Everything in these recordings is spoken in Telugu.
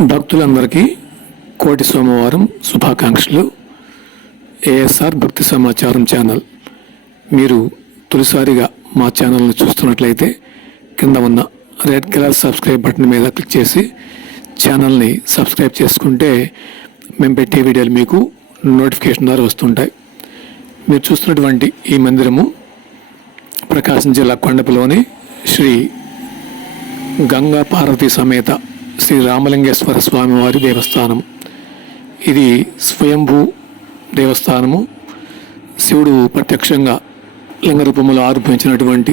భక్తులందరికీ కోటి సోమవారం శుభాకాంక్షలు. ఏఎస్ఆర్ భక్తి సమాచారం ఛానల్. మీరు తొలిసారిగా మా ఛానల్ని చూస్తున్నట్లయితే కింద ఉన్న రెడ్ కలర్ సబ్స్క్రైబ్ బటన్ మీద క్లిక్ చేసి ఛానల్ని సబ్స్క్రైబ్ చేసుకుంటే మేము పెట్టే వీడియోలు మీకు నోటిఫికేషన్ ద్వారా వస్తుంటాయి. మీరు చూస్తున్నటువంటి ఈ మందిరము ప్రకాశం జిల్లా కొండపలోని శ్రీ గంగా పార్వతి సమేత శ్రీ రామలింగేశ్వర స్వామివారి దేవస్థానం. ఇది స్వయంభూ దేవస్థానము. శివుడు ప్రత్యక్షంగా లింగ రూపంలో ఆరోపించినటువంటి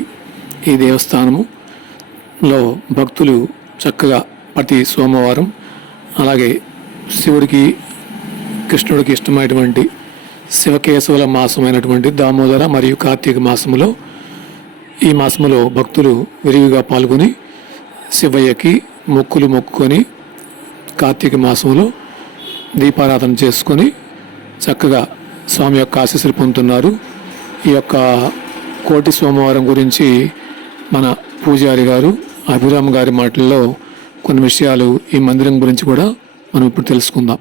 ఈ దేవస్థానములో భక్తులు చక్కగా ప్రతి సోమవారం అలాగే శివుడికి కృష్ణుడికి ఇష్టమైనటువంటి శివకేశవుల మాసమైనటువంటి దామోదర మరియు కార్తీక మాసములో ఈ మాసములో భక్తులు విరివిగా పాల్గొని శివయ్యకి మొక్కులు మొక్కుకొని కార్తీక మాసంలో దీపారాధన చేసుకొని చక్కగా స్వామి యొక్క ఆశీస్సులు పొందుతున్నారు. ఈ యొక్క కోటి సోమవారం గురించి మన పూజారి గారు అభిరామ్ గారి మాటల్లో కొన్ని విషయాలు ఈ మందిరం గురించి కూడా మనం ఇప్పుడు తెలుసుకుందాం.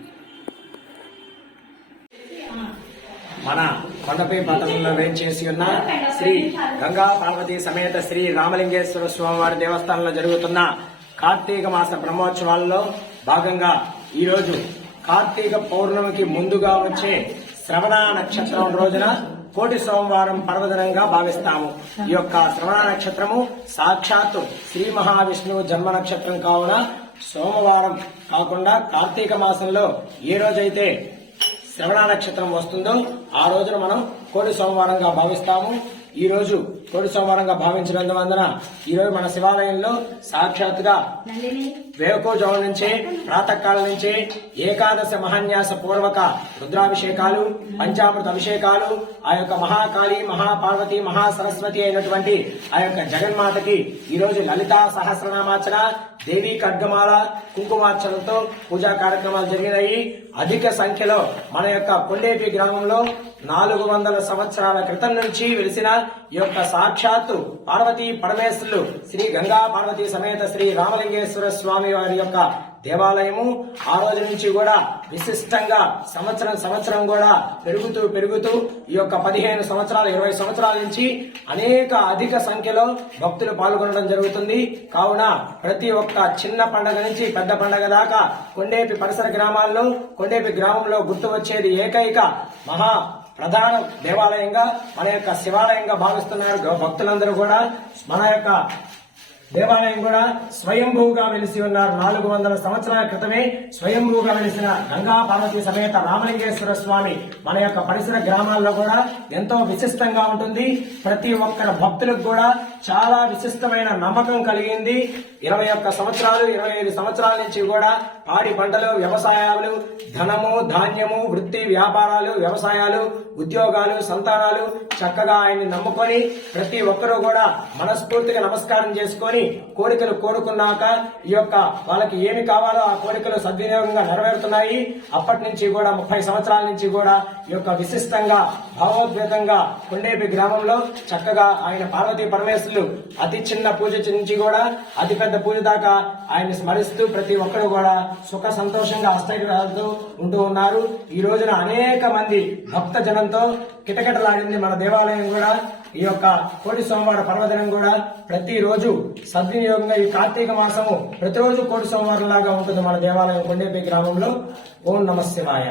మన కొండపై పట్టణంలో వేంచేసి ఉన్న శ్రీ గంగా పార్వతి సమేత శ్రీ రామలింగేశ్వర స్వామివారి దేవస్థానంలో జరుగుతున్న కార్తీక మాస బ్రహ్మోత్సవాల్లో భాగంగా ఈరోజు కార్తీక పౌర్ణమికి ముందుగా వచ్చే శ్రవణ నక్షత్రం రోజున కోటి సోమవారం పర్వదినంగా భావిస్తాము. ఈ యొక్క శ్రవణ నక్షత్రము సాక్షాత్తు శ్రీ మహావిష్ణువు జన్మ నక్షత్రం కావున సోమవారం కాకుండా కార్తీక మాసంలో ఏ రోజైతే శ్రవణ నక్షత్రం వస్తుందో ఆ రోజున మనం కోటి సోమవారంగా భావిస్తాము. ఈ రోజు కోడి సోమవారంగా భావించినందువలన ఈ రోజు మన శివాలయంలో సాక్షాత్తుగా వేకోజాము నుంచే ప్రాతకాలం నుంచే ఏకాదశ మహాన్యాస పూర్వక రుద్రాభిషేకాలు పంచామృత అభిషేకాలు ఆ యొక్క మహాకాళి మహాపార్వతి మహాసరస్వతి అయినటువంటి ఆ యొక్క జగన్మాతకి ఈ రోజు లలితా సహస్రనామార్చన దేవీ ఖడ్గమాల కుంకుమార్చనతో పూజా కార్యక్రమాలు జరిగినాయి. అధిక సంఖ్యలో మన యొక్క కొండేపి గ్రామంలో నాలుగు వందల సంవత్సరాల క్రితం నుంచి వెలిసిన ఈ యొక్క సాక్షాత్తు పార్వతీ పరమేశ్వరులు శ్రీ గంగా పార్వతీ సమేత శ్రీ రామలింగేశ్వర స్వామి వారి యొక్క దేవాలయము. ఆ రోజు నుంచి కూడా విశిష్టంగా సంవత్సరం సంవత్సరం కూడా పెరుగుతూ పెరుగుతూ ఈ యొక్క పదిహేను సంవత్సరాలు ఇరవై సంవత్సరాల నుంచి అనేక అధిక సంఖ్యలో భక్తులు పాల్గొనడం జరుగుతుంది. కావున ప్రతి ఒక్క చిన్న పండగ నుంచి పెద్ద పండగ దాకా కొండేపి పరిసర గ్రామాల్లో కొండేపి గ్రామంలో గుర్తు వచ్చేది ఏకైక మహా ప్రధాన దేవాలయంగా మన యొక్క శివాలయంగా భావిస్తున్నారు. భక్తులందరూ కూడా మన యొక్క దేవాలయం కూడా స్వయంభూగా వెలిసి ఉన్నారు నాలుగు వందల సంవత్సరాల క్రితమే స్వయంభూగా వెలిసిన గంగా పార్వతి సమేత రామలింగేశ్వర స్వామి మన యొక్క పరిసర గ్రామాల్లో కూడా ఎంతో విశిష్టంగా ఉంటుంది. ప్రతి ఒక్కరి భక్తులకు కూడా చాలా విశిష్టమైన నమ్మకం కలిగింది. ఇరవై ఒక్క సంవత్సరాలు ఇరవై ఐదు సంవత్సరాల నుంచి కూడా పాడి పంటలు వ్యవసాయాలు ధనము ధాన్యము వృత్తి వ్యాపారాలు వ్యవసాయాలు ఉద్యోగాలు సంతానాలు చక్కగా ఆయన్ని నమ్ముకొని ప్రతి ఒక్కరూ కూడా మనస్ఫూర్తిగా నమస్కారం చేసుకొని కోరికలు కోరుకున్నాక ఈ యొక్క వాళ్ళకి ఏమి కావాలో ఆ కోరికలు సద్వినియోగంగా నెరవేరుతున్నాయి. అప్పటి నుంచి కూడా ముప్పై సంవత్సరాల నుంచి కూడా ఈ యొక్క విశిష్టంగా భావోద్వేతంగా కొండేపి గ్రామంలో చక్కగా ఆయన పార్వతీ పరమేశ్వరులు అతి చిన్న పూజ నుంచి కూడా అతి పెద్ద పూజ దాకా ఆయన స్మరిస్తూ ప్రతి ఒక్కరు కూడా సుఖ సంతోషంగా అష్టైర్యాలతో ఉంటూ ఉన్నారు. ఈ రోజున అనేక మంది భక్త జనంతో కిటకిటలాడింది మన దేవాలయం కూడా. ఈ యొక్క కోటి సోమవారం పర్వదినం కూడా ప్రతిరోజు సద్వినియోగంగా ఈ కార్తీక మాసము ప్రతిరోజు కోటి సోమవారం లాగా ఉంటుంది మన దేవాలయం కొండేపి గ్రామంలో. ఓం నమ శివాయ